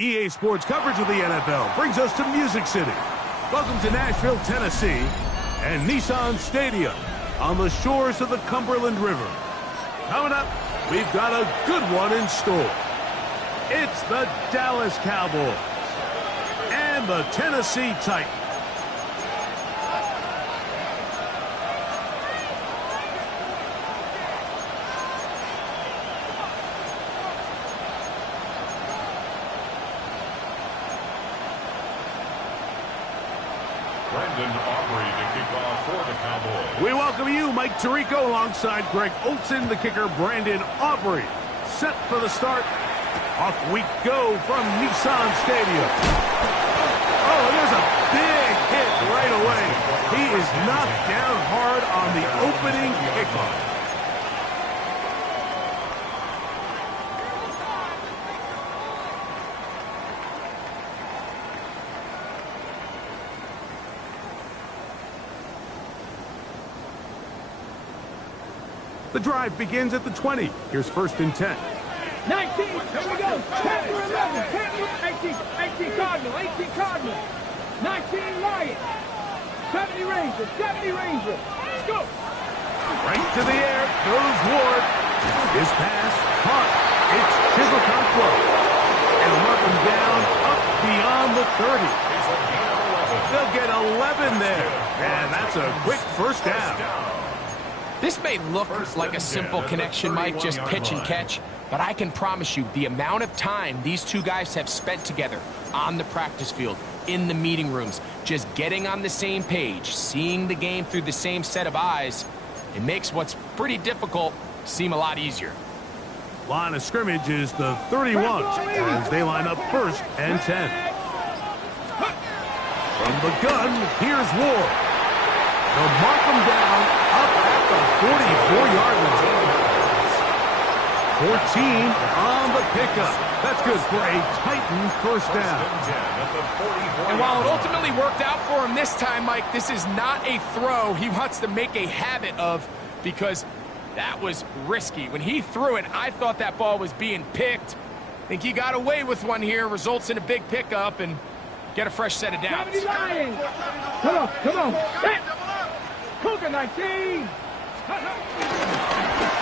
EA Sports coverage of the NFL brings us to Music City. Welcome to Nashville, Tennessee, and Nissan Stadium on the shores of the Cumberland River. Coming up, we've got a good one in store. It's the Dallas Cowboys and the Tennessee Titans. We welcome you, Mike Tirico, alongside Greg Olson, the kicker, Brandon Aubrey. Set for the start. Off we go from Nissan Stadium. Oh, there's a big hit right away. He is knocked down hard on the opening kickoff. The drive begins at the 20. Here's 1st and 10. 19, here we go. 10 to 11, 18 Cardinal, 18 Cardinal. 19 Lions. 70 Rangers, 70 Rangers. Let's go. Right to the air goes Ward. His pass, caught. It's Chizelkamp. And mark him down up beyond the 30. They'll get 11 there. And that's a quick first down. This may look like a simple connection, Mike, just pitch and catch, but I can promise you the amount of time these two guys have spent together on the practice field, in the meeting rooms, just getting on the same page, seeing the game through the same set of eyes, it makes what's pretty difficult seem a lot easier. Line of scrimmage is the 31 as they line up 1st and 10. From the gun, here's Ward. They'll mark him down up at the 44-yard line. 14 on the pickup. That's good for a Titan first down. And while it ultimately worked out for him this time, Mike, this is not a throw he wants to make a habit of because that was risky. When he threw it, I thought that ball was being picked. I think he got away with one here, results in a big pickup and get a fresh set of downs. Come on. Cougar 19.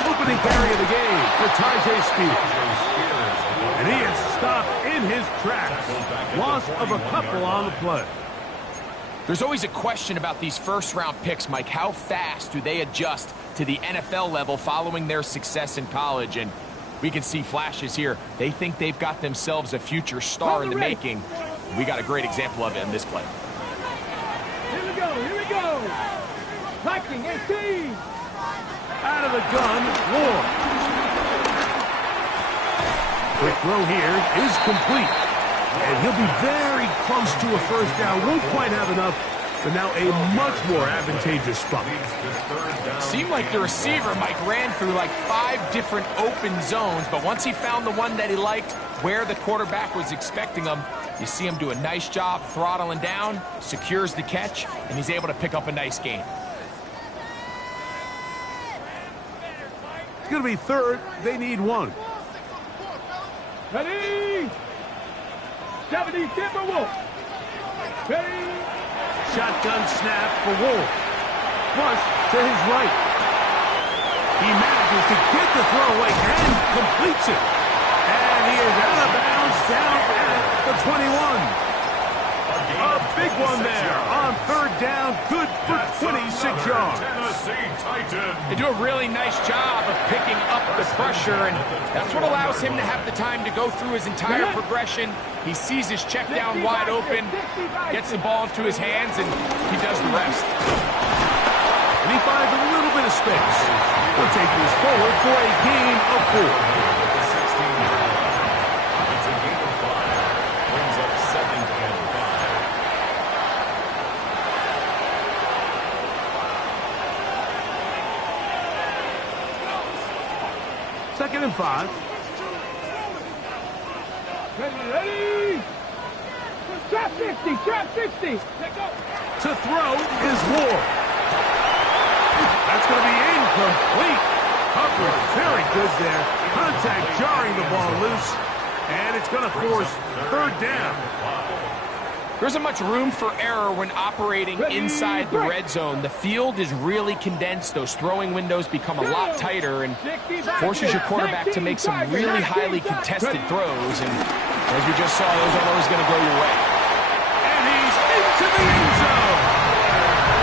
Opening carry of the game for Tyjae Spears. And he is stopped in his tracks. Loss of a couple on the play. There's always a question about these first-round picks, Mike. How fast do they adjust to the NFL level following their success in college? And we can see flashes here. They think they've got themselves a future star in the making. We got a great example of it in this play. Here we go. Viking 18. Out of the gun, Ward. Quick throw here is complete. And he'll be very close to a first down. Won't quite have enough, but now a much more advantageous spot. Seemed like the receiver, Mike, ran through like 5 different open zones, but once he found the one that he liked, where the quarterback was expecting him, you see him do a nice job throttling down, secures the catch, and he's able to pick up a nice gain. It's going to be third. They need one. Ready? 70 Timberwolves. Ready? Shotgun snap for Wolf. Flush to his right. He manages to get the throwaway and completes it. And he is out of bounds down at the 21. A big one there on third down. Good for 26 yards. They do a really nice job of picking up the pressure, and that's what allows him to have the time to go through his entire progression. He sees his check down wide open, gets the ball into his hands, and he does the rest. And he finds a little bit of space. We'll take this forward for a gain of 4. It's a gain of 5. Brings up 2nd and 5. 2nd and 5. Ready? Trap 60, trap 60. Let go. To throw is Ward. That's going to be incomplete. Coverage very good there. Contact jarring the ball loose. And it's going to force third down. There isn't much room for error when operating inside the red zone. The field is really condensed. Those throwing windows become a lot tighter and forces your quarterback to make some really highly contested throws. And as we just saw, those aren't always going to go your way. And he's into the end zone.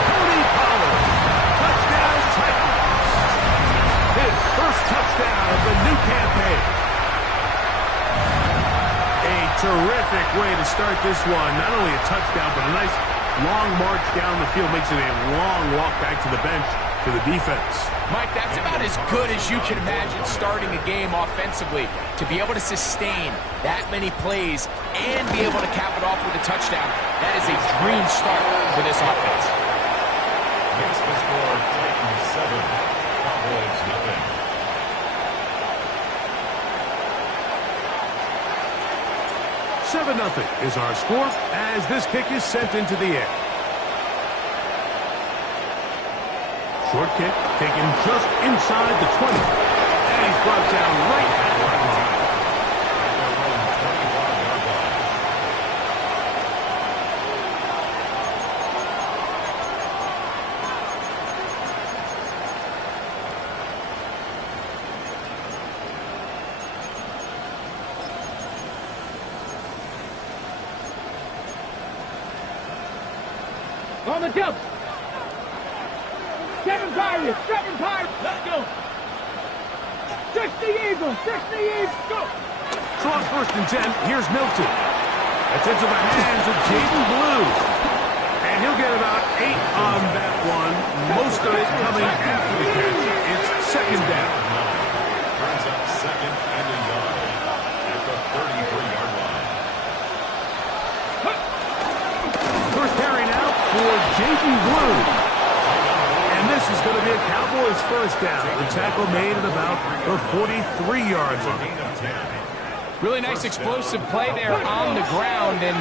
Tony Pollard. Touchdown Titans. His first touchdown of the new campaign. Terrific way to start this one. Not only a touchdown, but a nice long march down the field. Makes it a long walk back to the bench for the defense. Mike, that's about as good as you can imagine starting a game offensively. To be able to sustain that many plays and be able to cap it off with a touchdown, that is a dream start for this offense. Makes the score Titans 7, Cowboys nothing. 7-0 is our score as this kick is sent into the air. Short kick taken just inside the 20. And he's brought down right at the line. On the jump. 7 Pirates, 7 Pirates. Let's go. 60 Eagles, 60 Eagles. Go. Strong 1st and 10. Here's Milton. That's into the hands of Jaden Blue. And he'll get about 8 on that one. Most of it coming after the catch. It's 2nd down. Brings up 2nd and a yard at the 33-yard line. First carry now for Jaden Blue. And this is going to be a Cowboys first down. The tackle made at about the 43-yard line. Really nice explosive play there on the ground. And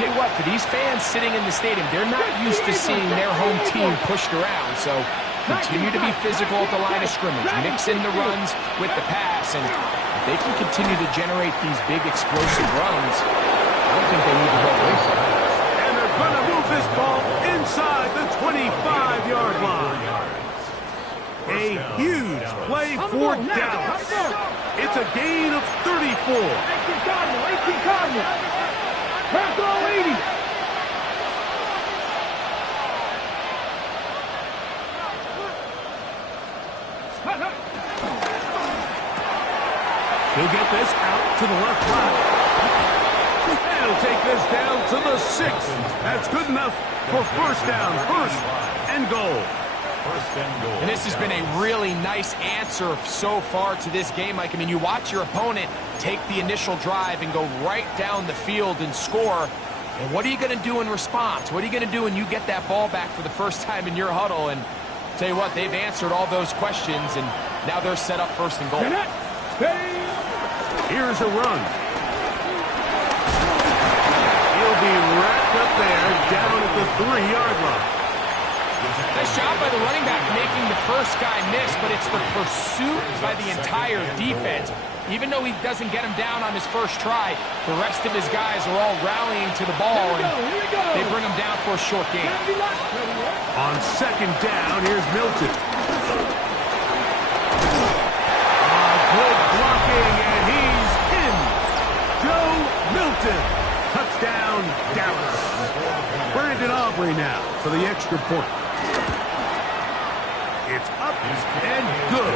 tell you what, for these fans sitting in the stadium, they're not used to seeing their home team pushed around. So continue to be physical at the line of scrimmage. Mix in the runs with the pass. And if they can continue to generate these big explosive runs, I don't think they need to go away from it. Going to move this ball inside the 25-yard line. A huge play for Dallas. It's a gain of 34. 18 Cardinal, 18 Cardinal. Back row 80. He'll get this out to the left flat. And he'll take this down to the 6. That's good enough for first down. First and goal. First and goal. And this has been a really nice answer so far to this game, Mike. I mean, you watch your opponent take the initial drive and go right down the field and score. And what are you going to do in response? What are you going to do when you get that ball back for the first time in your huddle? And tell you what, they've answered all those questions, and now they're set up first and goal. Here's a run. He'll be wrapped up there down at the 3-yard line. Nice job by the running back making the first guy miss, but it's the pursuit by the entire defense. Even though he doesn't get him down on his first try, the rest of his guys are all rallying to the ball, and they bring him down for a short gain. On second down, here's Milton. Good blocking, and he's in. Joe Milton. Touchdown, Dallas. Brandon Aubrey now for the extra point. It's up and good.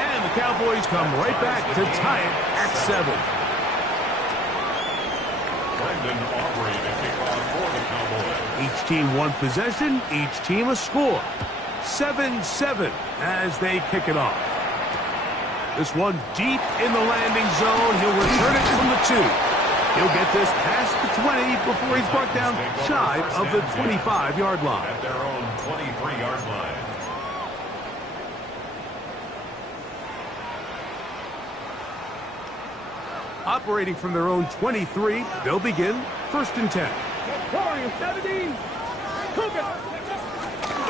And the Cowboys come right back to tie it at 7. Brandon Aubrey to kick off for the Cowboys. Each team one possession, each team a score. 7-7 as they kick it off. This one deep in the landing zone. He'll return it from the 2. He'll get this past the 20 before he's brought down shy of the 25-yard line. At their own 23-yard line. Operating from their own 23, they'll begin first and 10.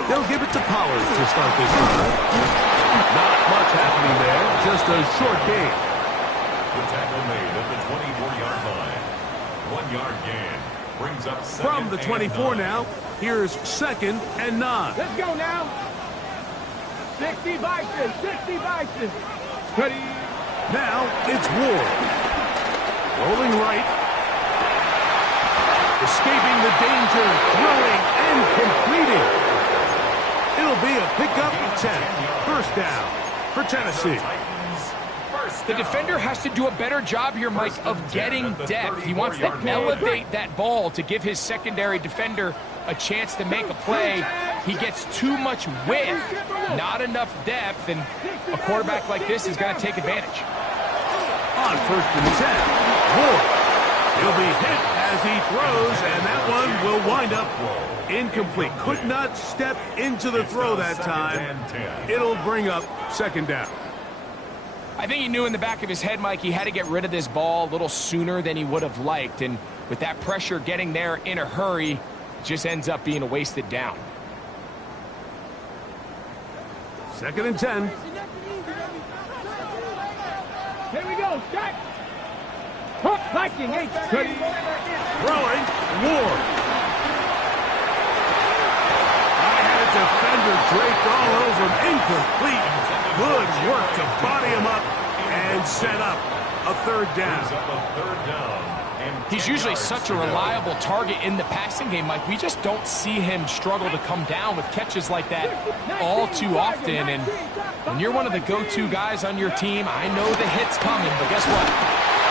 They'll give it to Pollard to start this drive. Not much happening there, just a short gain. The tackle made at the 24-yard line. 1-yard gain brings up second. From the 24 now, here's second and 9. Let's go now. 60 Vikings, 60 Vikings. Ready. Now it's Ward. Rolling right. Escaping the danger, throwing and completing. It'll be a pickup of 10. First down for Tennessee. The defender has to do a better job here, Mike, of getting depth. He wants to elevate that ball to give his secondary defender a chance to make a play. He gets too much width, not enough depth, and a quarterback like this is going to take advantage. On first and 10, Ward. He'll be hit as he throws, and that one will wind up incomplete. Could not step into the throw that time. It'll bring up second down. I think he knew in the back of his head, Mike, he had to get rid of this ball a little sooner than he would have liked. And with that pressure getting there in a hurry, it just ends up being a wasted down. Second and 10. Here we go, Jack. Viking, H. Throwing, Ward. I had a defender draped all over him. Incomplete. Good work to body him up and set up a third down. He's usually such a reliable target in the passing game, Mike. We just don't see him struggle to come down with catches like that all too often. And when you're one of the go-to guys on your team, I know the hit's coming, but guess what?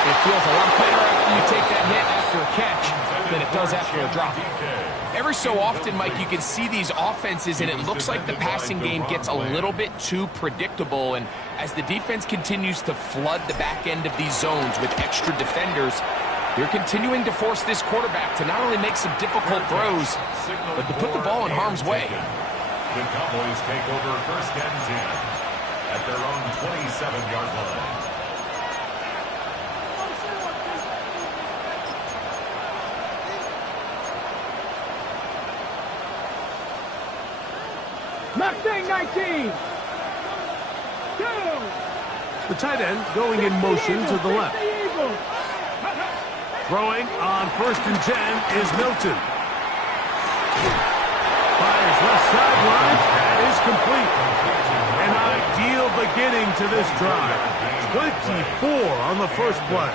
It feels a lot better after you take that hit after a catch than it does after a drop. Every so often, Mike, you can see these offenses, and it looks like the passing game gets a little bit too predictable. And as the defense continues to flood the back end of these zones with extra defenders, they're continuing to force this quarterback to not only make some difficult throws, but to put the ball in harm's way. The Cowboys take over first and 10 at their own 27-yard line. Mustang 19. The tight end going in motion to the left. Throwing on first and 10 is Milton. Fires left sideline. That is complete. An ideal beginning to this drive. 24 on the first play.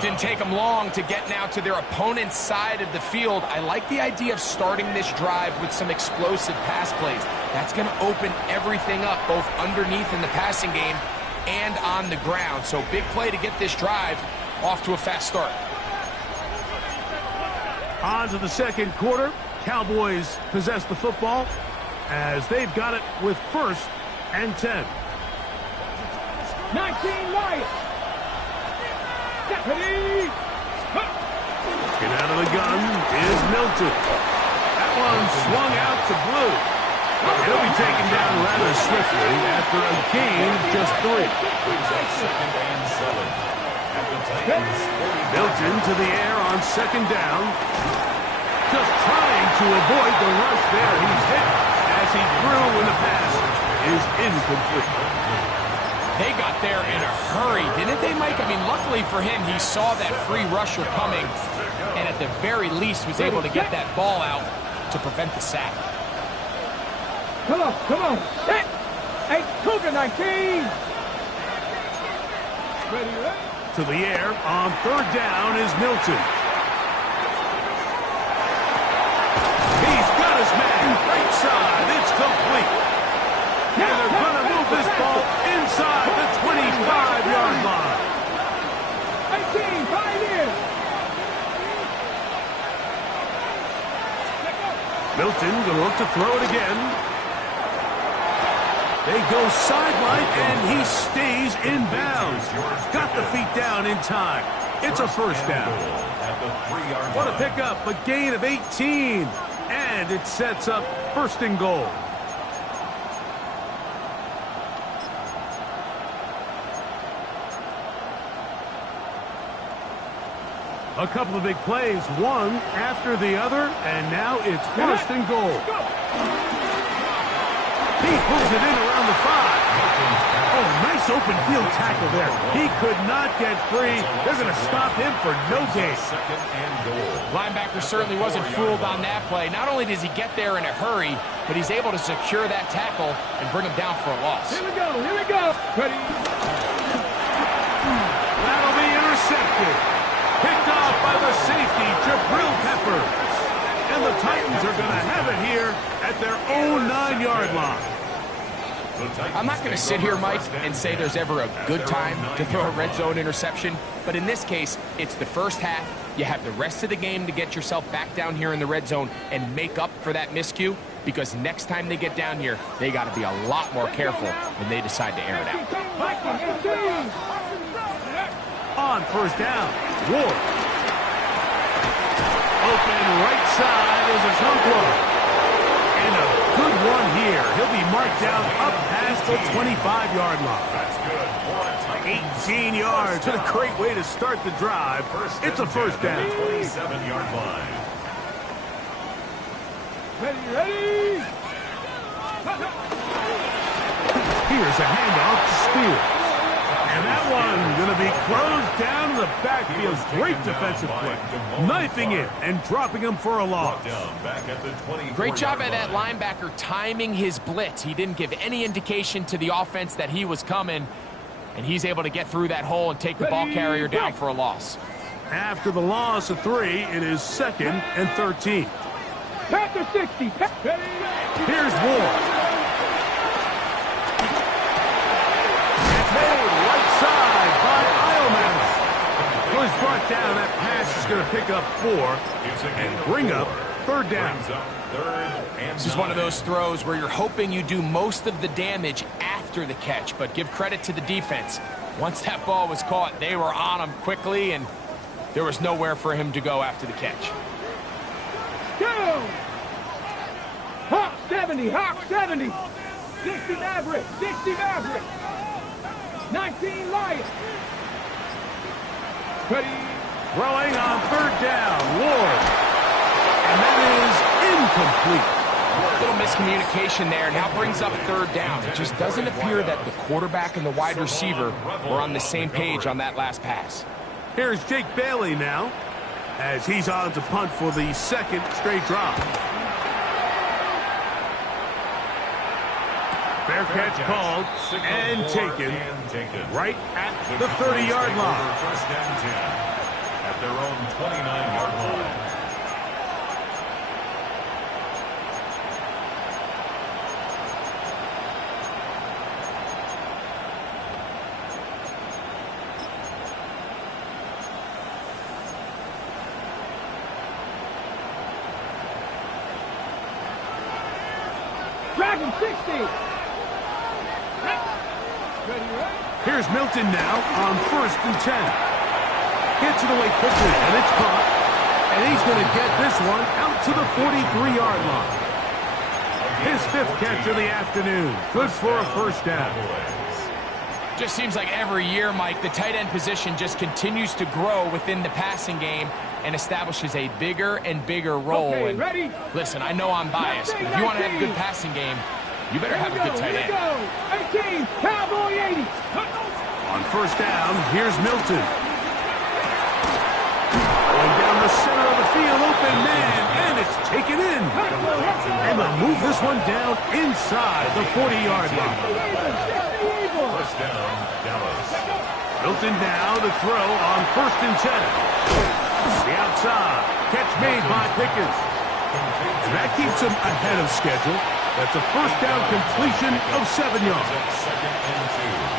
Didn't take them long to get now to their opponent's side of the field. I like the idea of starting this drive with some explosive pass plays. That's going to open everything up, both underneath in the passing game and on the ground. So big play to get this drive off to a fast start. On to the second quarter. Cowboys possess the football as they've got it with first and 10. 19 Wyatt. Deputy. Looking out of the gun is Milton. That one swung out to Blue. He'll be taken down rather swiftly after a gain of just 3. Brings up 2nd and 7. At the Titans, 40. Milton to the air on 2nd down. Just trying to avoid the rush there. He's hit as he threw when the pass is incomplete. They got there in a hurry, didn't they, Mike? I mean, luckily for him, he saw that free rusher coming and at the very least was able to get that ball out to prevent the sack. Come on, come on. Hey, Cougar 19. Ready, ready. To the air on 3rd down is Milton. He's got his man right side. It's complete. And they're going to move this ball inside the 25-yard line. 18, 5 in. Milton going to look to throw it again. They go sideline, and he stays in bounds. Got the feet down in time. It's a 1st down. At the 3-yard What a line. pickup, a gain of 18. And it sets up 1st and goal. A couple of big plays, one after the other, and now it's 1st and goal. He pulls it in around the 5. Oh, nice open field tackle there. He could not get free. They're going to stop him for no gain. 2nd and goal. Linebacker certainly wasn't fooled on that play. Not only does he get there in a hurry, but he's able to secure that tackle and bring him down for a loss. Here we go, here we go. Ready. That'll be intercepted. Picked off by the safety, Jabril Peppers. And the Titans are going to have it here at their own 9-yard line. I'm not going to sit here, Mike, and say there's ever a good time to throw a red zone interception, but in this case, it's the first half. You have the rest of the game to get yourself back down here in the red zone and make up for that miscue, because next time they get down here, they got to be a lot more careful when they decide to air it out. On 1st down, Ward. Open right side is a Okonkwo. And a good one here. He'll be marked down up past the 25-yard line. That's good. For a Titans. 18 yards. What a great way to start the drive. It's a 1st down. 27-yard line. Ready. Here's a handoff to Spears. And that one going to be closed down in the backfield. Great defensive play. Knifing it and dropping him for a loss. Down back at the 24-yard Great job by that line. linebacker timing his blitz. He didn't give any indication to the offense that he was coming, and he's able to get through that hole and take the ball carrier down for a loss. After the loss of 3, it is 2nd and 13. Panther 60. Here's Ward. It's made right side by Iomanis. He was brought down. That pass is going to pick up 4 and bring up 3rd down. Brings up 3rd and This is one of those throws where you're hoping you do most of the damage after the catch, but give credit to the defense. Once that ball was caught, they were on him quickly, and there was nowhere for him to go after the catch. Go! Hawk 70, Hawk 70. 60 Maverick, 60 Maverick. 19 Lion. Ready. Throwing on 3rd down, Ward. And that is incomplete. Little miscommunication there. Now brings up 3rd down. It just doesn't appear that the quarterback and the wide receiver were on the same page on that last pass. Here's Jake Bailey now, as he's on to punt for the 2nd straight drive. Fair catch called and taken right at the 30-yard line. 1st and 10 at their own 29-yard line. Dragon 60. Here's Milton now on 1st and 10. Gets it away quickly, and it's caught. And he's going to get this one out to the 43-yard line. His 5th catch of the afternoon. Good for a first down. Just seems like every year, Mike, the tight end position just continues to grow within the passing game and establishes a bigger and bigger role. Okay, and ready? listen, I know I'm biased, but if you want to have a good passing game, you better have a good tight end. 18, Cowboy 80. On first down, here's Milton. Going down the center of the field, open man, and it's taken in. And they'll move this one down inside the 40-yard line. First down, Dallas. Milton now to throw on 1st and 10. The outside. Catch made by Pickens. And that keeps him ahead of schedule. That's a first down completion of 7 yards.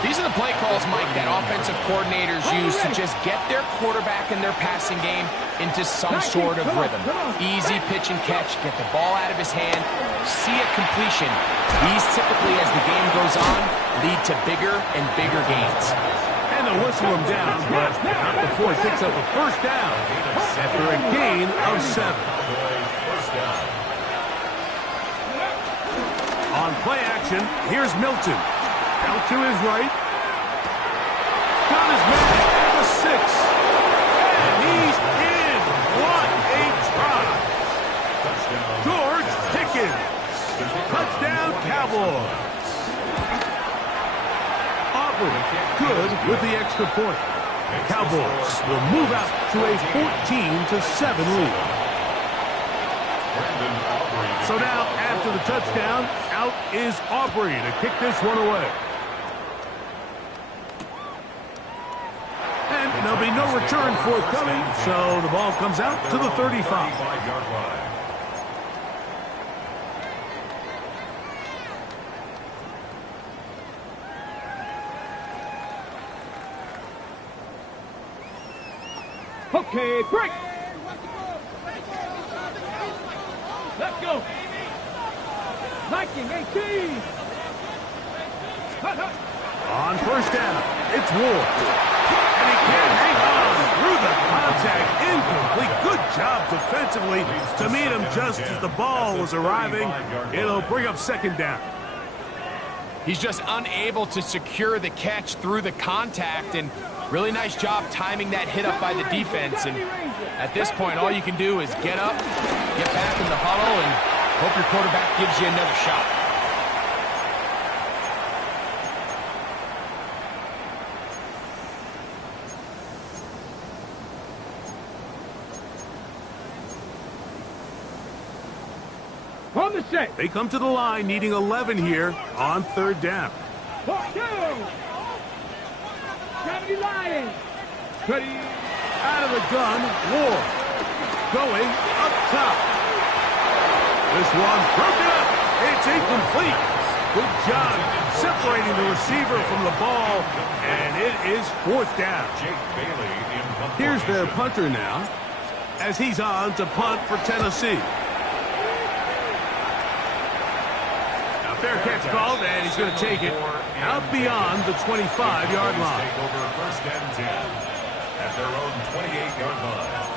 These are the play calls, Mike, that offensive coordinators use to just get their quarterback and their passing game into some sort of rhythm. Easy pitch and catch, get the ball out of his hand, see a completion. These typically, as the game goes on, lead to bigger and bigger gains. And they'll whistle him down, but not before he picks up a first down after a gain of 7. On play action, here's Milton. Out to his right. Got his man at the 6. And he's in. What a try. George Pickens. Touchdown, Cowboys. Aubrey, good with the extra point. Cowboys will move out to a 14-7 lead. So now, after the touchdown, out is Aubrey to kick this one away. And there'll be no return forthcoming, so the ball comes out to the 35-yard line. Okay, break. Let's go. Viking 18. On first down, it's Ward. And he can't hang on through the contact. Incomplete. Good job defensively to meet him just as the ball was arriving. It'll bring up 2nd down. He's just unable to secure the catch through the contact, and really nice job timing that hit up by the defense. And at this point, all you can do is get up, get back in the huddle, and hope your quarterback gives you another shot. On the set. They come to the line needing 11 here on 3rd down. 2. 70 Lions. Ready. Out of the gun, Ward. Going up top. This one broken up. It's incomplete. Good job separating the receiver from the ball, and it is 4th down. Here's their punter now, as he's on to punt for Tennessee. Now, fair catch called, and he's going to take it out beyond the 25-yard line. Take over 1st and 10 at their own 28-yard line.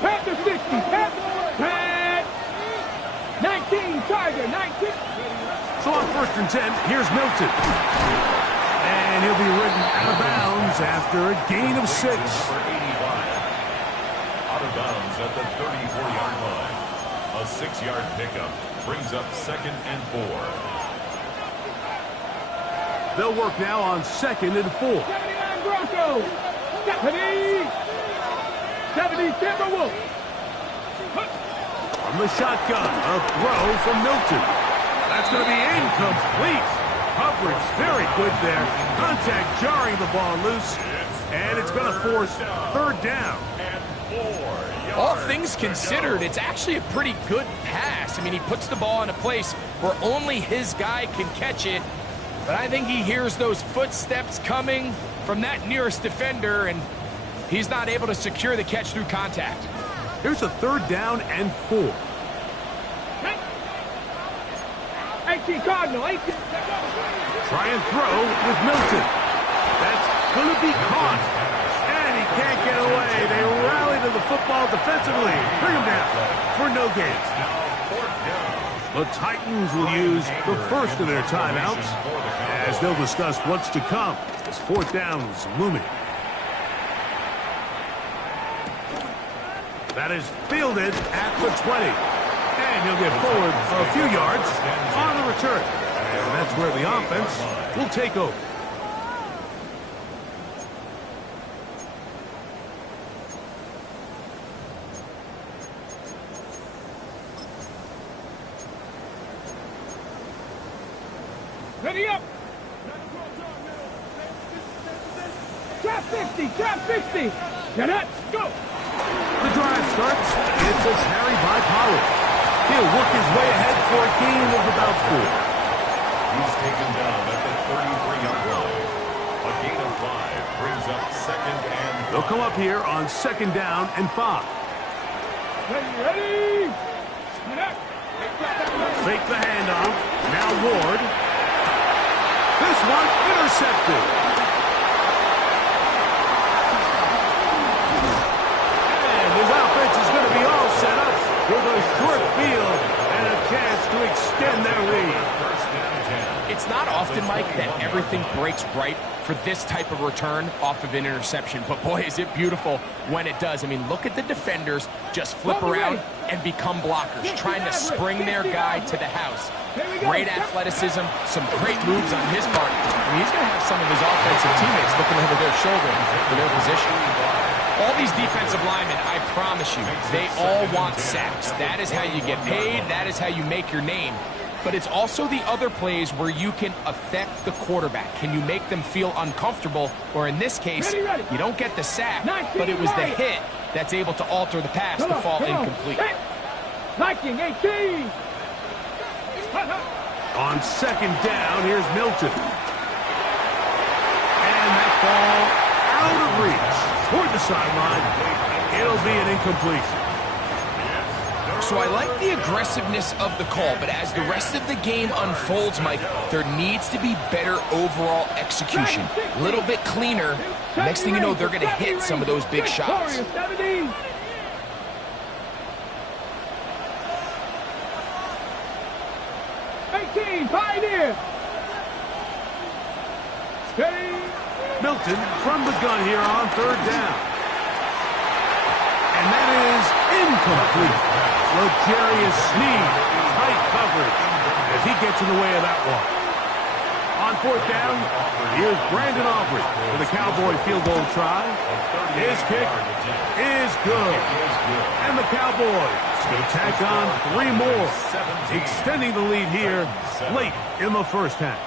Panther 60. Pad. 19. Tiger. 19. So on 1st and 10, here's Milton. And he'll be ridden out of bounds after a gain of 6. Number 85. Out of bounds at the 34-yard line. A 6-yard pickup brings up 2nd and 4. They'll work now on 2nd and 4. 79 Broncos. 70 Timberwolves. From the shotgun, a throw from Milton. That's going to be incomplete. Coverage very good there. Contact jarring the ball loose. And it's going to force 3rd down. All things considered, it's actually a pretty good pass. I mean, he puts the ball in a place where only his guy can catch it. But I think he hears those footsteps coming from that nearest defender, and he's not able to secure the catch through contact. Here's a 3rd down and 4. 18 Cardinal, 18. Try and throw with Milton. That's going to be caught. And he can't get away. They rally to the football defensively. Bring him down for no gain. The Titans will use the first of their timeouts as they'll discuss what's to come as 4th down is looming. That is fielded at the 20. And he'll get forward a few yards on the return. And that's where the offense will take over. Ready up. Trap 60, trap 60. Get it, go. The drive starts. It's a carry by Pollard. He'll work his way ahead for a gain of about 4. He's taken down at the 33-yard line. A gain of 5 brings up 2nd and 5. They'll come up here on 2nd down and 5. Ready. Get up. Fake the handoff. Now Ward. This one intercepted. And his offense is going to be all set up with a short field and a chance to extend their lead. It's not often, Mike, that everything breaks right for this type of return off of an interception. But, boy, is it beautiful when it does. I mean, look at the defenders just flip around and become blockers, trying to spring their guy to the house. Great athleticism, some great moves on his part. I mean, he's going to have some of his offensive teammates looking over their shoulder for their position. All these defensive linemen, I promise you, they all want sacks. That is how you get paid. That is how you make your name. But it's also the other plays where you can affect the quarterback. Can you make them feel uncomfortable? Or in this case, you don't get the sack, but it was the hit that's able to alter the pass to fall incomplete. Liking 18. On 2nd down, here's Milton. And that ball out of reach toward the sideline. It'll be an incompletion. So I like the aggressiveness of the call, but as the rest of the game unfolds, Mike, there needs to be better overall execution. A little bit cleaner. Next thing you know, they're going to hit some of those big shots. 18, Pioneer. Steady. Milton from the gun here on 3rd down. And that is incomplete. L'Jarius Sneed, tight coverage as he gets in the way of that one. On 4th down, here's Brandon Aubrey for the Cowboy field goal try. His kick is good. And the Cowboys will tack on 3 more, extending the lead here late in the 1st half.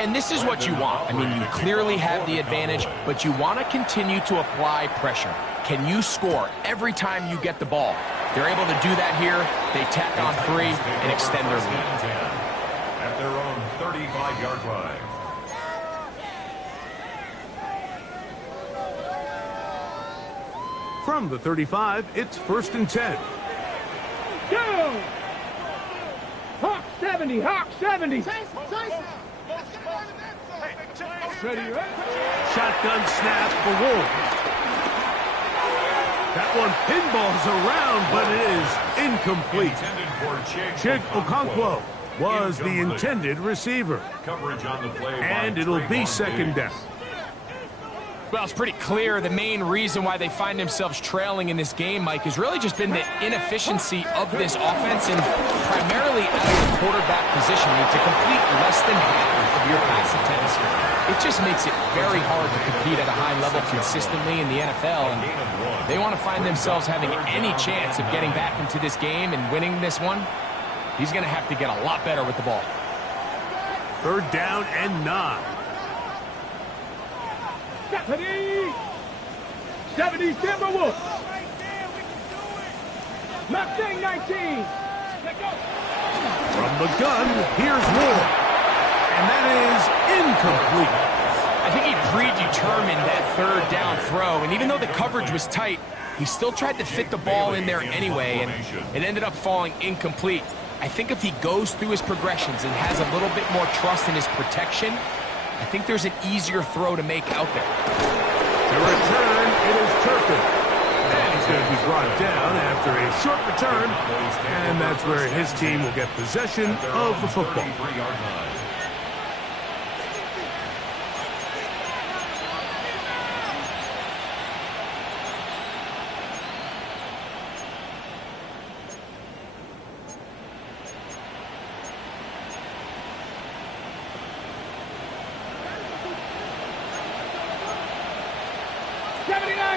And this is what you want. I mean, you clearly have the advantage, but you want to continue to apply pressure. Can you score every time you get the ball? They're able to do that here. They tack on 3 and extend their lead. At their own 35-yard line. From the 35, it's 1st and 10. Go! Hawk 70, Hawk 70. Ready, right? Shotgun snap for Wolf. That one pinballs around, but it is incomplete. Chig Okonkwo was the intended receiver. Coverage on the play, and it'll be 2nd down. Well, it's pretty clear the main reason why they find themselves trailing in this game, Mike, has really just been the inefficiency of this offense and primarily out of the quarterback position. I mean, to complete less than half of your pass attempts, it just makes it very hard to compete at a high level consistently in the NFL. And they want to find themselves having any chance of getting back into this game and winning this one. He's going to have to get a lot better with the ball. 3rd down and 9. 70 Timberwolves. Mustang 19. From the gun, here's Ward. And that is incomplete. I think he predetermined that 3rd down throw, and even though the coverage was tight, He still tried to fit the ball in there anyway, and it ended up falling incomplete. I think if he goes through his progressions and has a little bit more trust in his protection, I think there's an easier throw to make out there. To return, it is Turpin. And he's going to be brought down after a short return, and that's where his team will get possession of the football.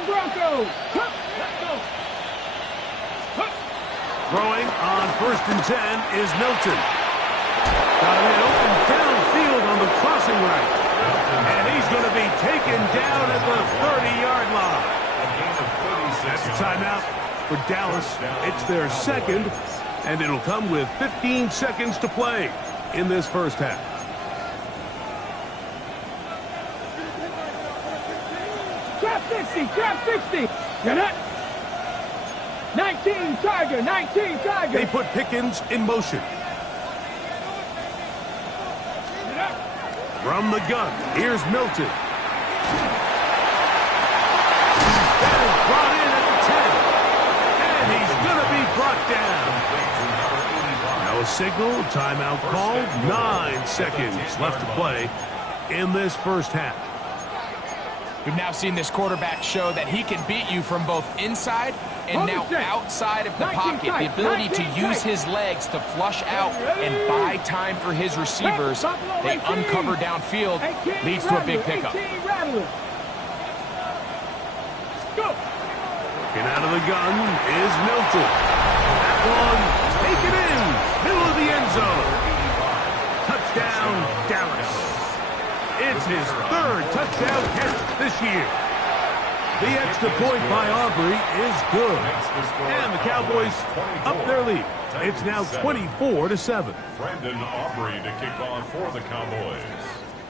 Broncos. Throwing on 1st and 10 is Milton. Got a man open downfield on the crossing right. And he's going to be taken down at the 30-yard line. That's a timeout for Dallas. It's their second, and it'll come with 15 seconds to play in this first half. Trap 60, trap 60. You're not. 19 Tiger, 19 Tiger. They put Pickens in motion. From the gun, here's Milton. That is brought in at the 10. And he's going to be brought down. Now a signal, timeout called. 9 seconds left to play in this first half. We've now seen this quarterback show that he can beat you from both inside and now outside of the pocket. The ability to use his legs to flush out and buy time for his receivers. They uncover downfield, leads to a big pickup. Getting out of the gun is Milton. That one taken in, middle of the end zone. Touchdown, Dallas. It's his 3rd touchdown catch this year. The extra point by Aubrey is good. And the Cowboys up their lead. It's now 24-7. Brandon Aubrey to kick off for the Cowboys.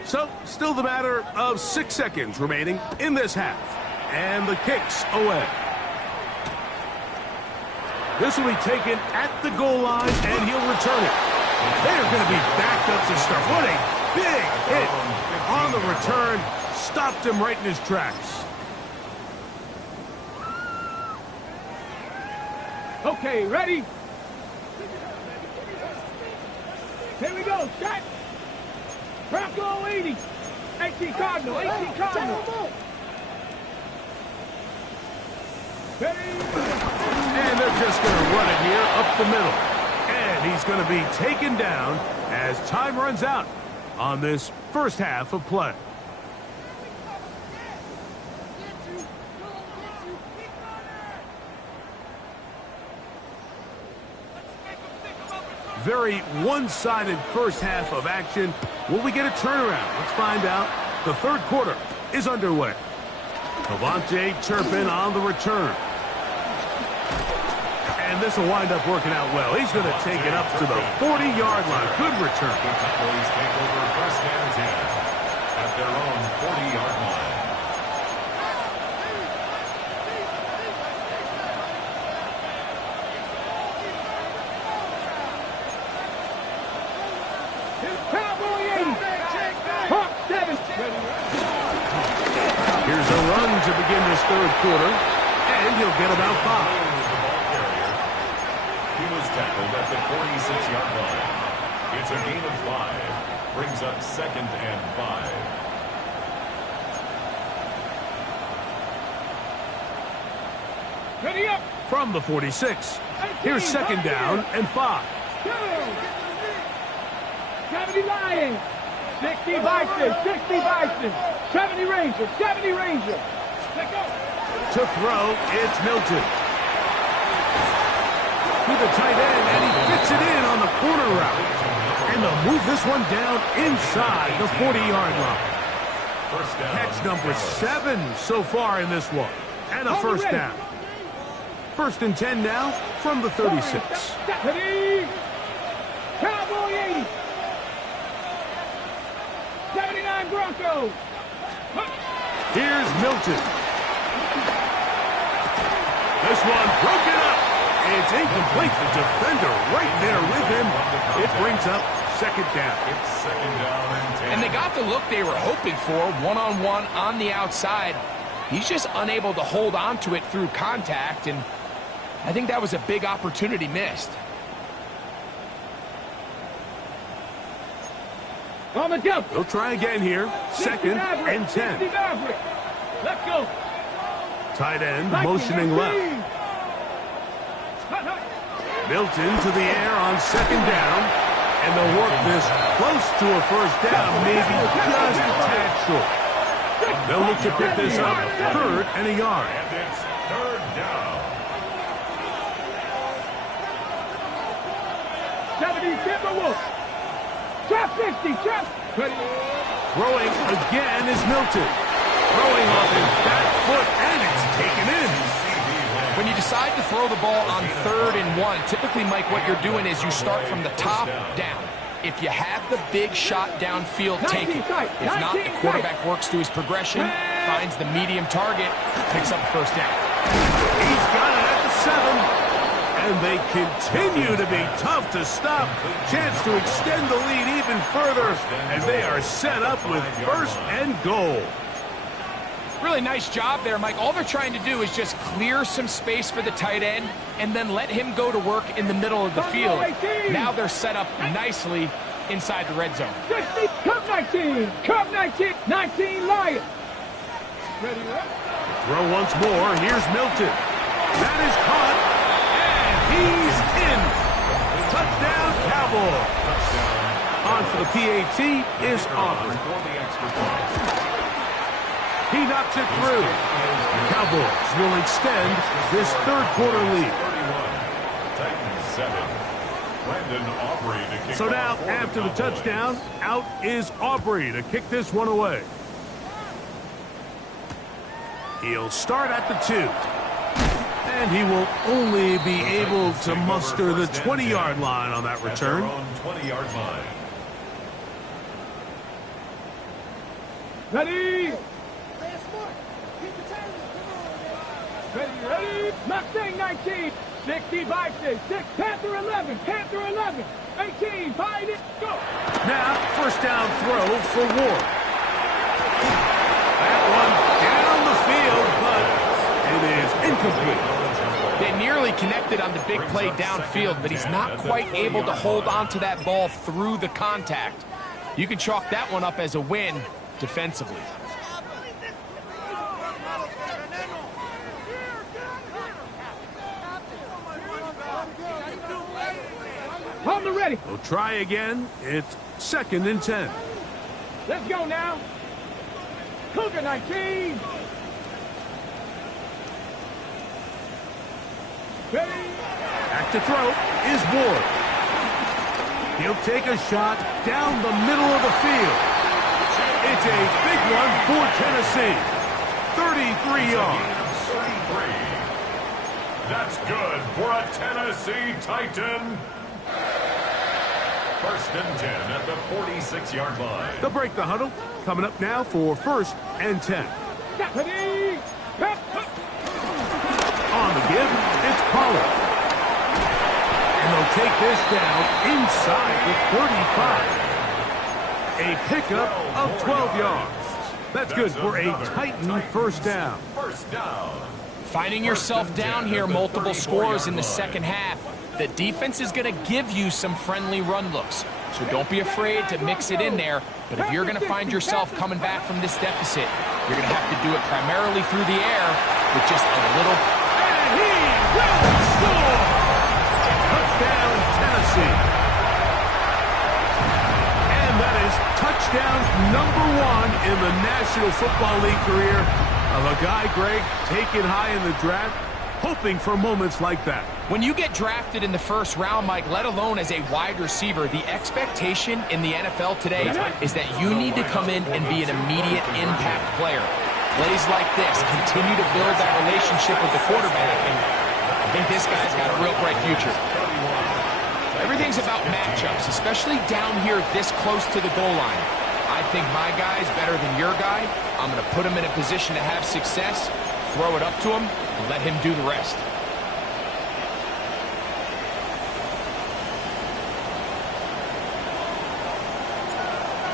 So, still the matter of 6 seconds remaining in this half. And the kick's away. This will be taken at the goal line, and he'll return it. They're going to be backed up to start. What a big hit on the return. Stopped him right in his tracks. Okay, ready? Here we go, set. Bronco 80. 18 Cardinal, 18 Cardinal. And they're just going to run it here up the middle. And he's going to be taken down as time runs out on this first half of play. Very one-sided first half of action. Will we get a turnaround? Let's find out. The third quarter is underway. Avante Turpin on the return. And this will wind up working out well. He's going to take it up to the 40-yard line. Good return. The Cowboys take over 1st and 10 at their own 40-yard line. Here's a run to begin this third quarter, and he'll get about 5. He was tackled at the 46-yard line. It's a gain of 5. Brings up 2nd and 5. Ready up. From the 46, here's 2nd down and 5. 70 Lions. 60 Bison, 60 Bison. 70 Ranger, 70 Ranger. To throw, it's Milton. To the tight end, and he fits it in on the corner route. And they'll move this one down inside the 40-yard line. Catch number 7 so far in this one. And a first down. 1st and 10 now from the 36. Cowboy 80. 79 Broncos. Here's Milton. This one broken up. It's incomplete. The defender right there with him. It brings up second down. It's second down and 10. And they got the look they were hoping for, one-on-one on the outside. He's just unable to hold on to it through contact, and I think that was a big opportunity missed. On the jump. They'll try again here. Second and 10. Let's go. Tight end motioning left. Milton to the air on second down. And they'll work this close to a first down, maybe just a tad short. They'll look to pick this up, third and a yard. And it's third down. 70 Timberwolves. Trap 50, trap. Throwing again is Milton. Throwing off his back foot, and it's taken in. When you decide to throw the ball on 3rd and 1, typically, Mike, what you're doing is you start from the top down. If you have the big shot downfield, take it. If not, the quarterback works through his progression, finds the medium target, picks up the first down. He's got it at the 7. And they continue to be tough to stop. Chance to extend the lead even further as they are set up with first and goal. Really nice job there, Mike. All they're trying to do is just clear some space for the tight end and then let him go to work in the middle of the field. Now they're set up nicely inside the red zone. 60, Cup 19, Cup 19, 19 Lions. Ready, Throw once more. Here's Milton. That is caught. He's in. Touchdown, Cowboys. On for the PAT is Aubrey. He knocks it through. The Cowboys will extend this third quarter lead. Titans 7. Brandon Aubrey to kick. So now, after the touchdown, out is Aubrey to kick this one away. He'll start at the 2. And he will only be able to muster the 20-yard line on that return. 20-yard line. Ready? Ready? Mustang 19, 60 Vikings, 6, Panther 11, Panther 11, 18, find it, go. Now, first down throw for Ward. That one down the field, but it is incomplete. They nearly connected on the big play downfield, but he's not quite able to hold on to that ball through the contact. You can chalk that one up as a win defensively. On the ready. We'll try again. It's second and 10. Let's go now. Cougar 19. Ready? Back to throw is Ward. He'll take a shot down the middle of the field. It's a big one for Tennessee. 33 yards. 33. That's good for a Tennessee Titan. First and 10 at the 46-yard line. They'll break the huddle. Coming up now for first and 10. Ready? On the give, it's Pollard. And they'll take this down inside the 35. A pickup of 12 yards. That's good for a Titan first down. First down. Finding yourself down here, multiple scores in the second half. The defense is going to give you some friendly run looks. So don't be afraid to mix it in there. But if you're going to find yourself coming back from this deficit, you're going to have to do it primarily through the air with just a little. And he will score! Touchdown, Tennessee. And that is touchdown number 1 in the National Football League career of a guy, Greg, taken high in the draft, hoping for moments like that. When you get drafted in the first round, Mike, let alone as a wide receiver, the expectation in the NFL today is that you need to come in and be an immediate impact player. Plays like this continue to build that relationship with the quarterback, and I think this guy's got a real bright future. Everything's about matchups, especially down here this close to the goal line. I think my guy's better than your guy. I'm going to put him in a position to have success, throw it up to him, and let him do the rest.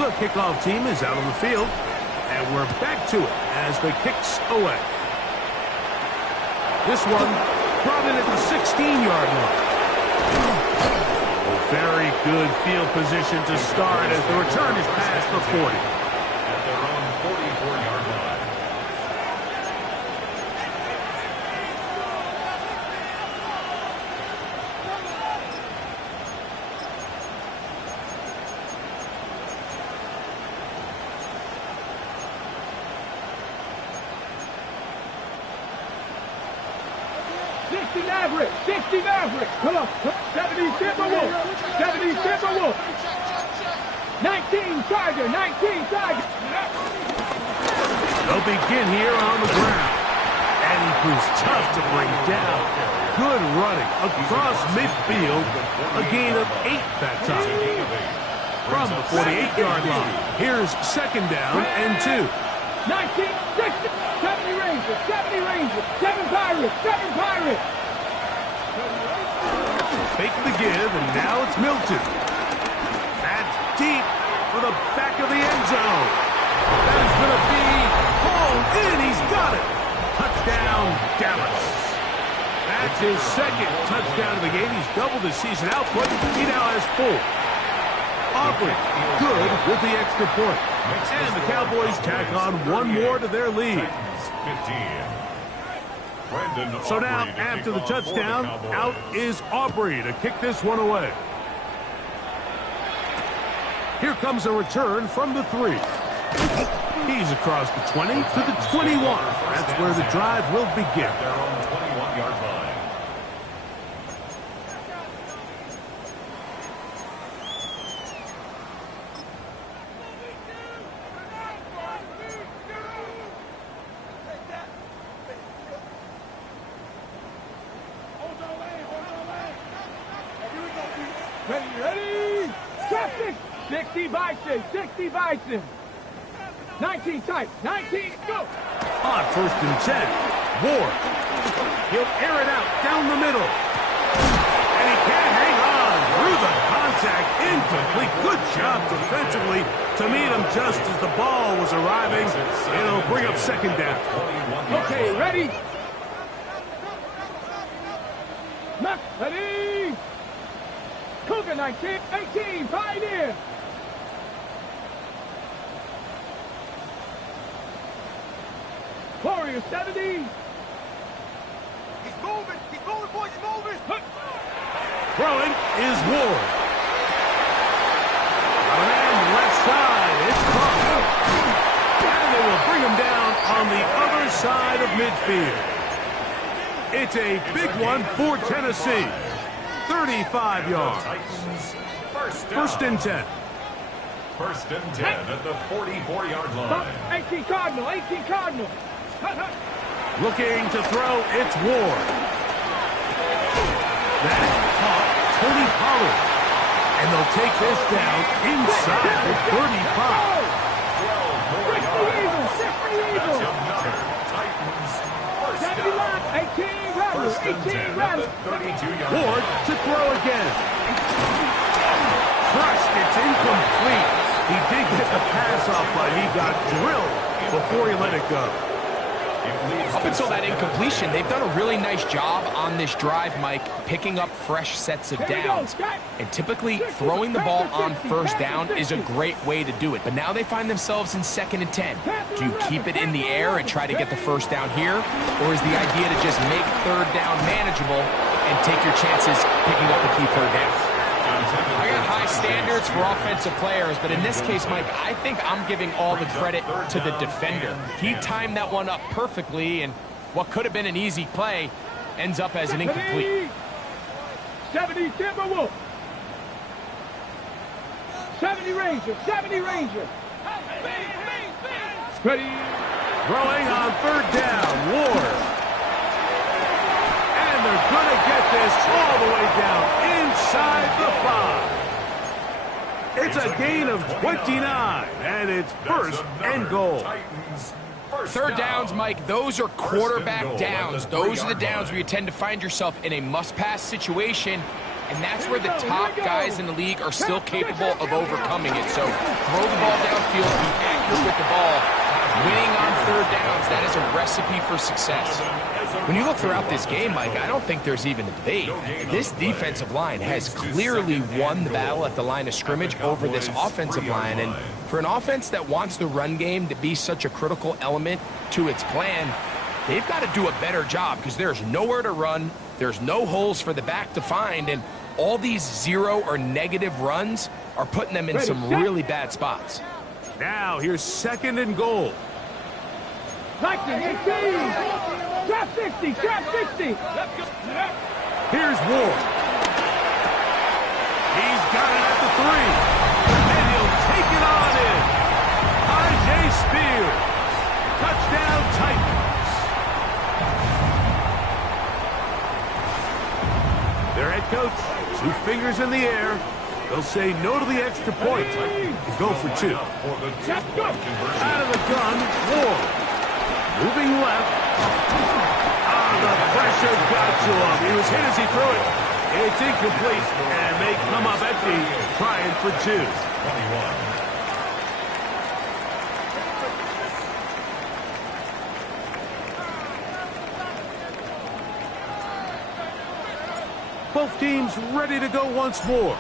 The kickoff team is out on the field, and we're back to it as the kicks away. This one brought in at the 16-yard line. Very good field position to start as the return is past the 40. At their own 44-yard line. Maverick, 60 Maverick, come on, 70 Timberwolf, 70 Timberwolf, 19 Tiger, 19 Tiger. They'll begin here on the ground, and he proves tough to bring down. Good running across midfield, a gain of 8 that time. From the 48-yard line, here's second down and 2. 19, 60, 70 Rangers, 70 Rangers, 7 Pirates, 7 Pirates. Fake the give, and now it's Milton. That's deep for the back of the end zone. That is going to be hauled in. He's got it. Touchdown, Dallas. That's his second touchdown of the game. He's doubled his season output. He now has 4. Aubrey, good with the extra point. And the Cowboys tack on one more to their lead. 15. So now, after the touchdown, out is Aubrey to kick this one away. Here comes a return from the 3. He's across the 20 to the 21. That's where the drive will begin. Their own 21-yard line. Ready, traffic, 60 Bison, 60 Bison. 19 tight, 19, go. On first and 10, Ward. He'll air it out down the middle. And he can't hang on through the contact. Incomplete. Good job defensively to meet him just as the ball was arriving. It'll bring up second down. Okay, ready. Knock, ready. Cougar 19, 18, Pioneer. Warrior 70. He's moving, boys, he's moving. Throwing is Ward. On end left side, it's caught. And they will bring him down on the other side of midfield. It's a big one for Tennessee. 35 yards. First and 10. First and 10 at the 44-yard line. 18 Cardinal, 18 Cardinal. Looking to throw, it's Ward. That caught Tony Pollard. And they'll take this down inside the 35. 18 Rebels, 18 Rebels. Ward to throw again. Crushed, it's incomplete. He did get the pass off, but he got drilled before he let it go. Up until that incompletion, they've done a really nice job on this drive, Mike, picking up fresh sets of downs. And typically, throwing the ball on first down is a great way to do it. But now they find themselves in second and 10. Do you keep it in the air and try to get the first down here? Or is the idea to just make third down manageable and take your chances picking up the key third down? I got high standards for offensive players, but in this case, Mike, I think I'm giving all the credit to the defender. He timed that one up perfectly, and what could have been an easy play ends up as an incomplete. 70 Timberwolf. 70 Rangers, 70 Rangers. Ready. Throwing on third down, Ward. And they're going to get this all the way down inside the 5. It's a gain of 29, and it's first and goal. Third downs, Mike, those are quarterback downs. Those are the downs where you tend to find yourself in a must-pass situation, And that's where the top guys in the league are still capable of overcoming it. So throw the ball downfield, be accurate with the ball. Winning on third downs, that is a recipe for success. When you look throughout this game, Mike, I don't think there's even a debate. This defensive line has clearly won the battle at the line of scrimmage over this offensive line. And for an offense that wants the run game to be such a critical element to its plan, they've got to do a better job because there's nowhere to run, there's no holes for the back to find, and all these zero or negative runs are putting them in some really bad spots. Now here's 2nd and goal. 19, 18, trap 60, trap 60. Here's Ward. He's got it at the 3. And he'll take it on in. I.J. Spears. Touchdown Titans. Their head coach, 2 fingers in the air. They'll say no to the extra point and go for 2. Out of the gun, Ward. Moving left. The pressure got to him. He was hit as he threw it. It's incomplete, and they come up empty, trying for 2. 21. Both teams ready to go once more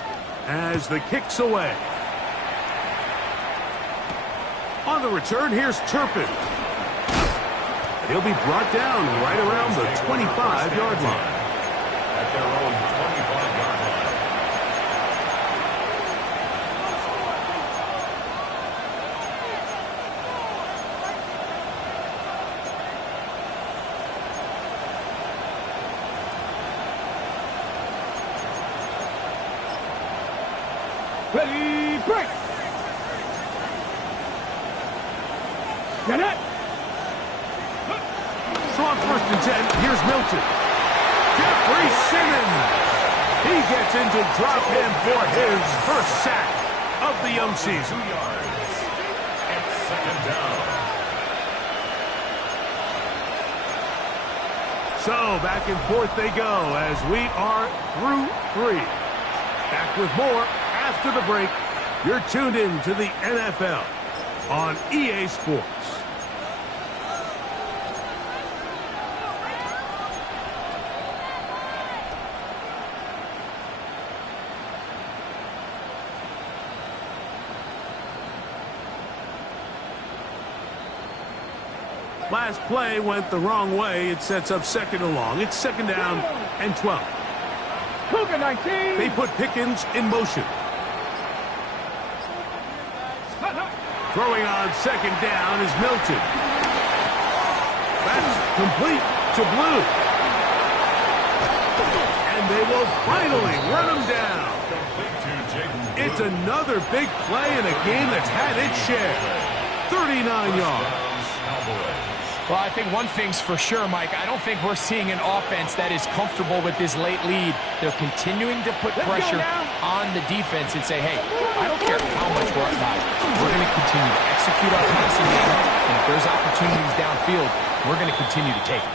as the kick's away. On the return, here's Turpin. He'll be brought down right around the 25-yard line. At their own 25-yard line. Ready, break. Get it. So on 1st and 10, here's Milton. Jeffrey Simmons. He gets into drop him for his first sack of the young season. 2 yards. It's 2nd down. So back and forth they go as we are through 3. Back with more after the break. You're tuned in to the NFL on EA Sports. Last play went the wrong way. It sets up 2nd and long. It's 2nd down and 12. Cougar 19. They put Pickens in motion. Throwing on 2nd down is Milton. That's complete to Blue. And they will finally run him down. It's another big play in a game that's had its share. 39 yards. Well, I think one thing's for sure, Mike. I don't think we're seeing an offense that is comfortable with this late lead. They're continuing to put pressure on the defense and say, hey, I don't care how much we're up by. We're going to continue to execute our passing game, and if there's opportunities downfield, we're going to continue to take them.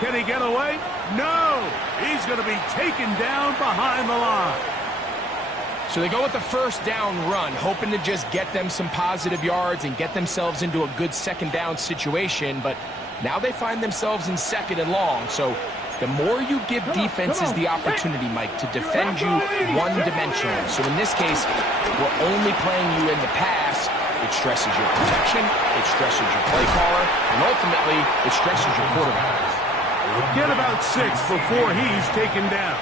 Can he get away? No! He's going to be taken down behind the line. So they go with the 1st down run, hoping to just get them some positive yards and get themselves into a good 2nd down situation, but now they find themselves in 2nd and long. So the more you give defenses the opportunity, Mike, to defend you one-dimensionally. So in this case, we're only playing you in the pass. It stresses your protection, it stresses your play caller, and ultimately, it stresses your quarterback. Get about 6 before he's taken down.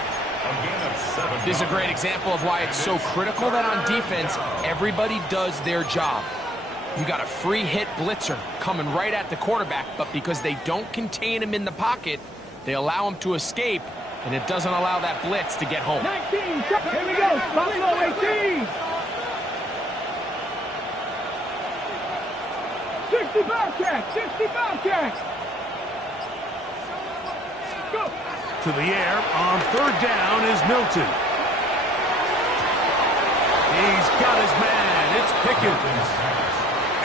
This is a great example of why it's so critical that on defense, everybody does their job. You got a free hit blitzer coming right at the quarterback, but because they don't contain him in the pocket, they allow him to escape, and it doesn't allow that blitz to get home. 19, here we go, Buffalo 18. 60 Bobcats, 60 Bobcats. Go. To the air on 3rd down is Milton. He's got his man. It's Pickens.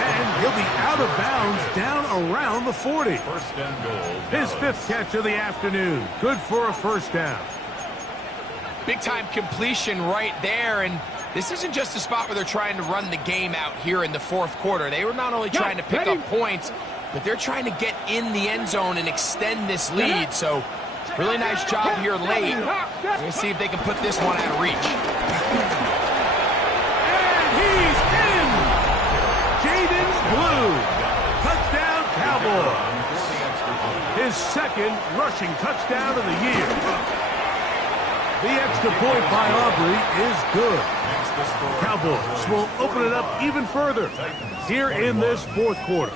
And he'll be out of bounds down around the 40. 1st and goal. His 5th catch of the afternoon. Good for a 1st down. Big-time completion right there, and this isn't just a spot where they're trying to run the game out here in the fourth quarter. They were not only trying to pick up points, but they're trying to get in the end zone and extend this lead. So, really nice job here late. We're going to see if they can put this one out of reach. And he's in! Jaden's blue. Touchdown, Cowboys. His second rushing touchdown of the year. The extra point by Aubrey is good. Cowboys will open it up even further here in this fourth quarter.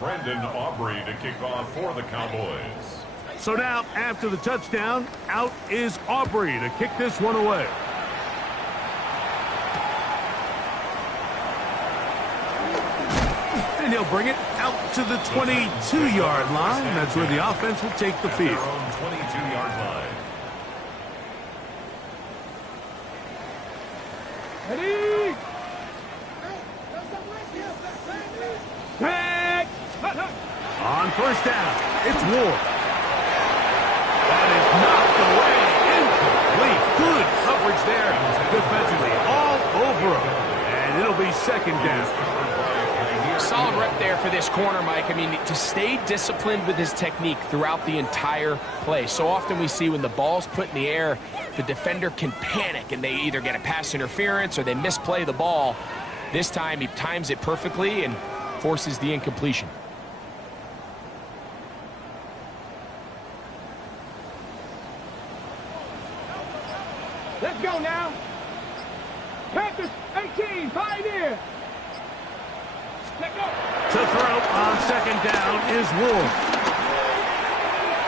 Brendan Aubrey to kick off for the Cowboys. So now, after the touchdown, out is Aubrey to kick this one away. And he'll bring it out to the 22-yard line. That's where the offense will take the field. 22-yard line. Ready? Back. On first down, it's Ward. That is knocked away. Incomplete. Good coverage there defensively. All over him. And it'll be second down. Solid rep there for this corner, Mike. I mean, to stay disciplined with his technique throughout the entire play. So often we see when the ball's put in the air, the defender can panic, and they either get a pass interference or they misplay the ball. This time, he times it perfectly and forces the incompletion. Let's go now. Panthers 18, Pioneer. Let's go. To throw on second down is Ward.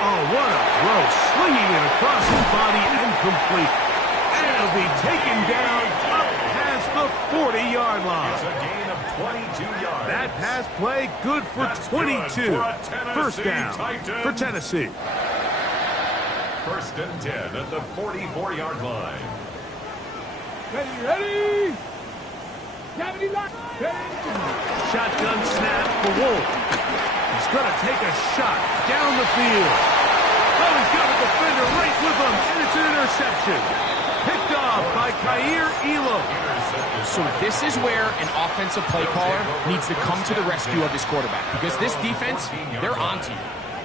Oh, what a throw. Swinging it across his body and complete. And it'll be taken down up past the 40-yard line. It's a gain of 22 yards. That pass play good for That's 22. good for a Tennessee First down Titan. for Tennessee. First and 10 at the 44-yard line. Ready? 70 line. Shotgun snap for Wolf. He's going to take a shot down the field. Oh, he's got a defender right with him, and it's an interception. Picked off by Kaiir Elam. So this is where an offensive play caller needs to come to the rescue of his quarterback, because this defense, they're onto you.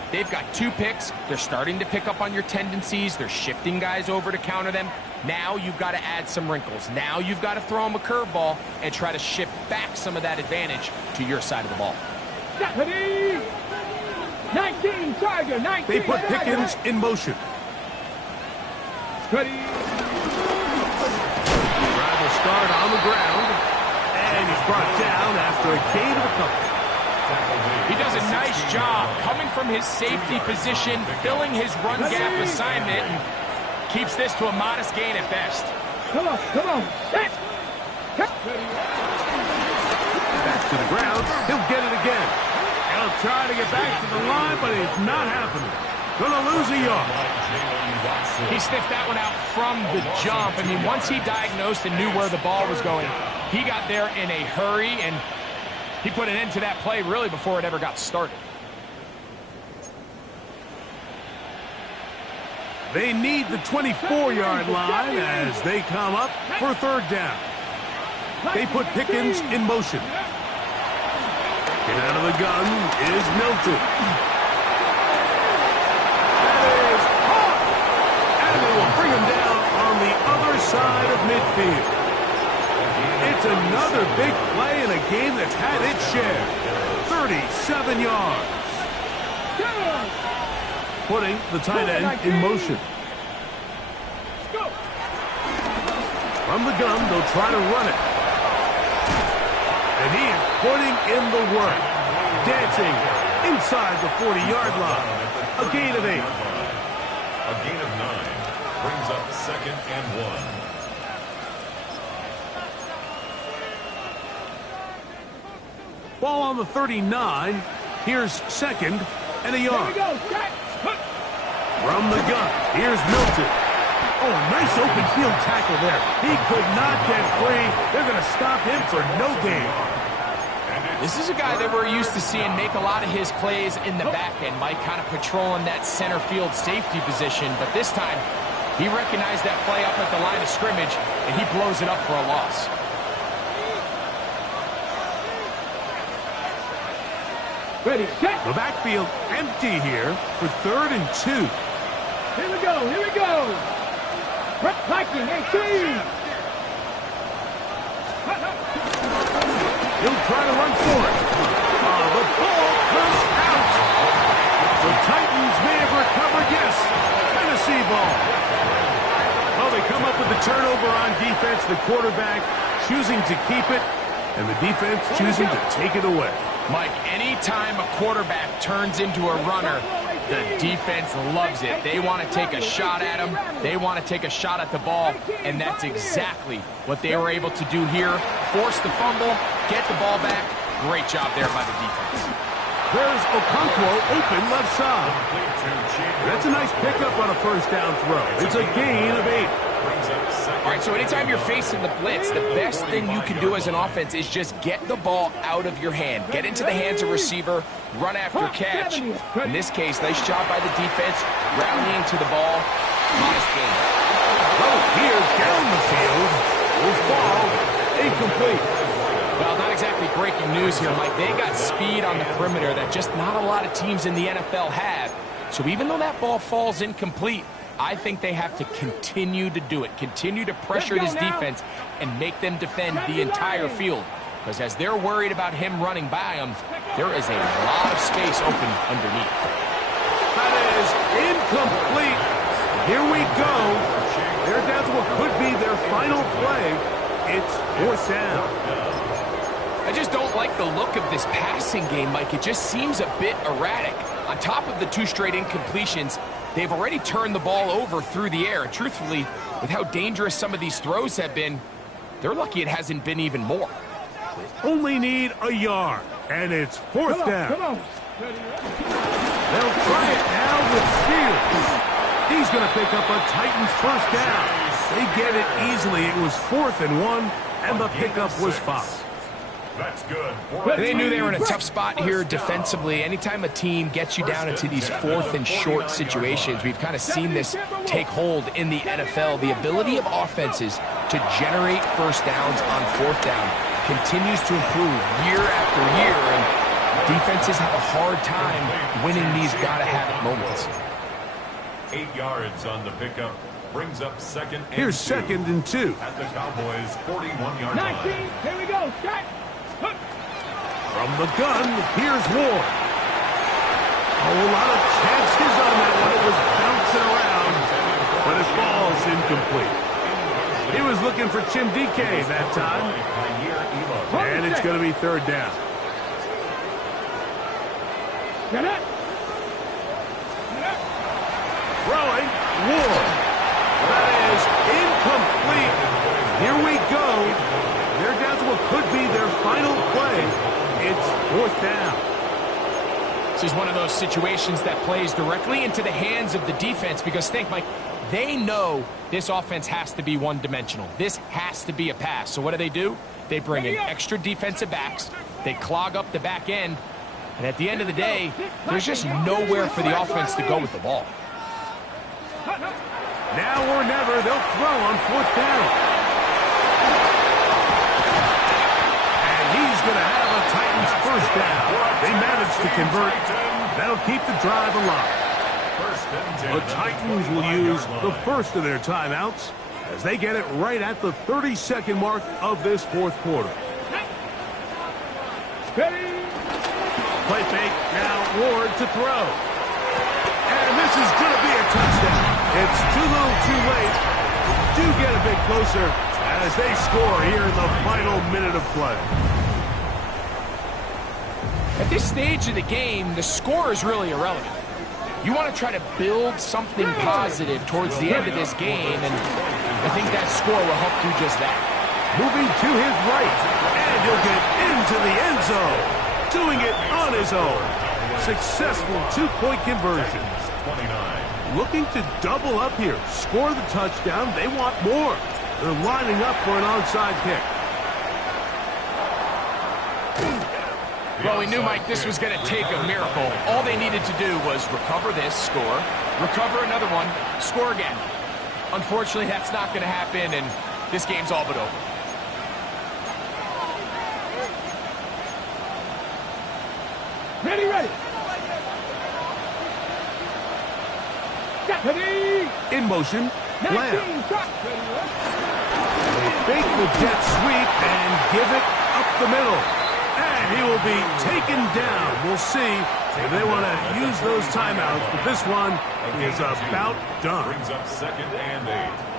They've got 2 picks. They're starting to pick up on your tendencies. They're shifting guys over to counter them. Now you've got to add some wrinkles. Now you've got to throw them a curveball and try to shift back some of that advantage to your side of the ball. Ready? 19, Tiger, 19. They put Pickens in motion. Ready? Drive will start on the ground, and he's brought down after a gain of a couple. He does a nice job coming from his safety position, filling his run gap assignment, and keeps this to a modest gain at best. Come on, come on. Back to the ground. He'll get it again. He'll try to get back to the line, but it's not happening. Gonna lose a yard. He sniffed that one out from the jump. I mean, once he diagnosed and knew where the ball was going, he got there in a hurry, and he put an end to that play really before it ever got started. They need the 24-yard line as they come up for third down. They put Pickens in motion. Get out of the gun is Milton. That is hard. And they will bring him down on the other side of midfield. It's another big play in a game that's had its share. 37 yards. Putting the tight end in motion. From the gun, they'll try to run it. And he is putting in the work. Dancing inside the 40-yard line. A gain of 8. A gain of 9 brings up second and 1. Ball on the 39. Here's second and a yard. From the gun, here's Milton. Oh, nice open field tackle there. He could not get free. They're going to stop him for no gain. And This is a guy that we're used to seeing make a lot of his plays in the back end. Mike kind of patrolling that center field safety position, but this time he recognized that play up at the line of scrimmage, and he blows it up for a loss. Ready, set. The backfield empty here for 3rd and 2. Here we go, here we go. Hiking, 18. He'll try to run for it. The ball comes out. The Titans may have recovered, yes. Tennessee ball. Well, they come up with the turnover on defense. The quarterback choosing to keep it, and the defense choosing to take it away. Mike, anytime a quarterback turns into a runner, the defense loves it. They want to take a shot at him. They want to take a shot at the ball, and that's exactly what they were able to do here. Force the fumble, get the ball back. Great job there by the defense. There's Okonkwo open left side. That's a nice pickup on a first down throw. It's a gain of 8. All right, so anytime you're facing the blitz, the best thing you can do as an offense is just get the ball out of your hand. Get into the hands of receiver, run after catch. In this case, nice job by the defense, rallying to the ball. Modest gain. Oh, here down the field will fall incomplete. Well, not exactly breaking news here, Mike. They got speed on the perimeter that just not a lot of teams in the NFL have. So even though that ball falls incomplete, I think they have to continue to do it. Continue to pressure this defense and make them defend the entire field. Because as they're worried about him running by them, there is a lot of space open underneath. That is incomplete. Here we go. They're down to what could be their final play. It's 4th down. I just don't like the look of this passing game, Mike. It just seems a bit erratic. On top of the 2 straight incompletions, they've already turned the ball over through the air. And truthfully, with how dangerous some of these throws have been, they're lucky it hasn't been even more. They only need a yard, and it's 4th down. Come on. They'll try it now with Spears. He's going to pick up a Titans first down. They get it easily. It was 4th and 1, and the pickup was fouled. That's good. They knew they were in a tough spot here defensively. Anytime a team gets you down into these 4th and short situations, we've kind of seen this take hold in the NFL. The ability of offenses to generate first downs on 4th down continues to improve year after year, and defenses have a hard time winning these gotta-have-it moments. 8 yards on the pickup. Brings up 2nd and 2. Here's 2nd and 2. At the Cowboys' 41-yard 19, line. here we go, set. From the gun, here's Ward. A lot of chances on that one. It was bouncing around, but it falls incomplete. He was looking for Chim DK that time. And it's going to be 3rd down. Throwing, Ward. That is incomplete. Here we go. They're down to what could be their final play. It's 4th down. This is one of those situations that plays directly into the hands of the defense because, think, Mike, they know this offense has to be one-dimensional. This has to be a pass. So what do? They bring in extra defensive backs. They clog up the back end. And at the end of the day, there's just nowhere for the offense to go with the ball. Now or never, they'll throw on 4th down. And he's going to have a Titans first down. They managed to convert. That'll keep the drive alive. The Titans will use the first of their timeouts as they get it right at the 30-second mark of this 4th quarter. Play fake, now Ward to throw. And this is going to be a touchdown. It's too little too late. Do get a bit closer as they score here in the final minute of play. At this stage of the game, the score is really irrelevant. You want to try to build something positive towards the end of this game, and I think that score will help do just that. Moving to his right, and he'll get into the end zone. Doing it on his own. Successful 2-point conversion. 29. Looking to double up here. Score the touchdown. They want more. They're lining up for an onside kick. Well, we knew, Mike, this was going to take a miracle. All they needed to do was recover this, score, recover another one, score again. Unfortunately, that's not going to happen, and this game's all but over. Ready, ready. Ready. In motion, 19, Lamb. shot. They fake the jet sweep and give it up the middle. And he will be taken down. We'll see if they want to use those timeouts, but this one is about done. Brings up 2nd and 8.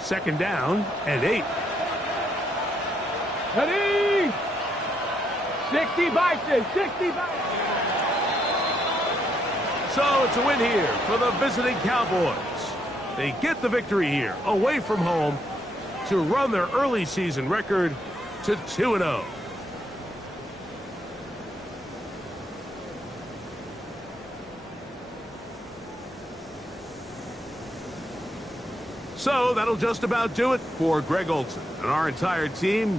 Second down and 8. Ready. 60 Vikings, 60 Vikings. So it's a win here for the visiting Cowboys. They get the victory here, away from home, to run their early season record to 2-0. So that'll just about do it for Greg Olson and our entire team.